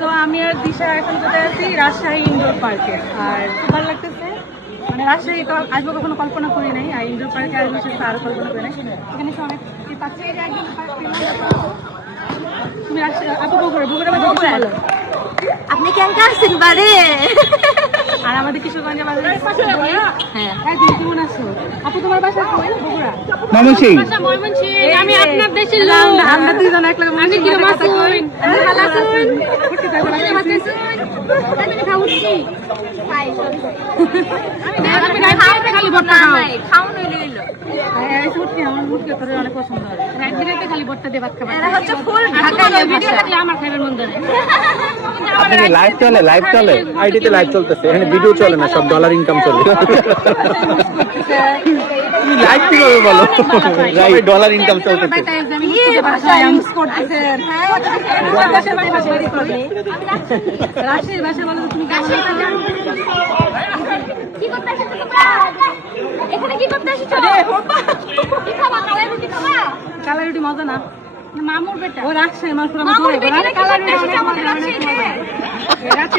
তো আমি আর দিশা এখন কোথায় আছি রাজশাহী ইনডোর পার্কে, আর খুব ভালো লাগতেছে। মানে রাজশাহী তো আসবো কখনো কল্পনা করি নাই, আর ইনডোর পার্কে আসবো সেটা আরো কল্পনা করি নাই। এখানে সব অনেক পাচ্ছি। এই যে একজন পার্ক পেলাম। তুমি রাজশাহী আপু বগুড়া বগুড়া ভালো। আপনি কেমন আছেন বারে? আর আমাদের কিশোরগঞ্জে হ্যাঁ তুমি কেমন আছো আপু? তোমার বাসা কই? বগুড়া ময়মনসিংহ। আমি আপনার দেশের লোক। আমরা দুইজন এক লগে আমি কি মাছ কই ভালো আছেন? করতে থাকো না মাছ আমি খাউছি খাই আমি রাইতে খালি ভর্তা খাও খাউন হইলো এই সুটকি আমার মুখে তোরে অনেক পছন্দ হয়। রাইতে খালি ভর্তা দিয়ে ভাত খাবা। এরা হচ্ছে ফুল ঢাকায় ভিডিও দেখলে আমার খাইবার মন ধরে। আপনার লাইভ চলে আইডিতে লাইভ চলতেছে, এখানে ভিডিও চলে না, সব ডলার ইনকাম চলে। তুমি লাইভ কিভাবে বলো? সবাই ডলার ইনকাম চলতেছে। ইউজ করতেছেন রাজশাহীর ভাষা বলো তুমি কেমন আছো? কি করতে আসছো তোমরা? এখানে কি করতে আসছো? কি খাবা? কালাই রুটি খাবা? কালা রুটি মজা না, মামুর বেটা ও রাজশাহীর মানুষ মামুর বেটা কালাই রুটি অনেক মজা।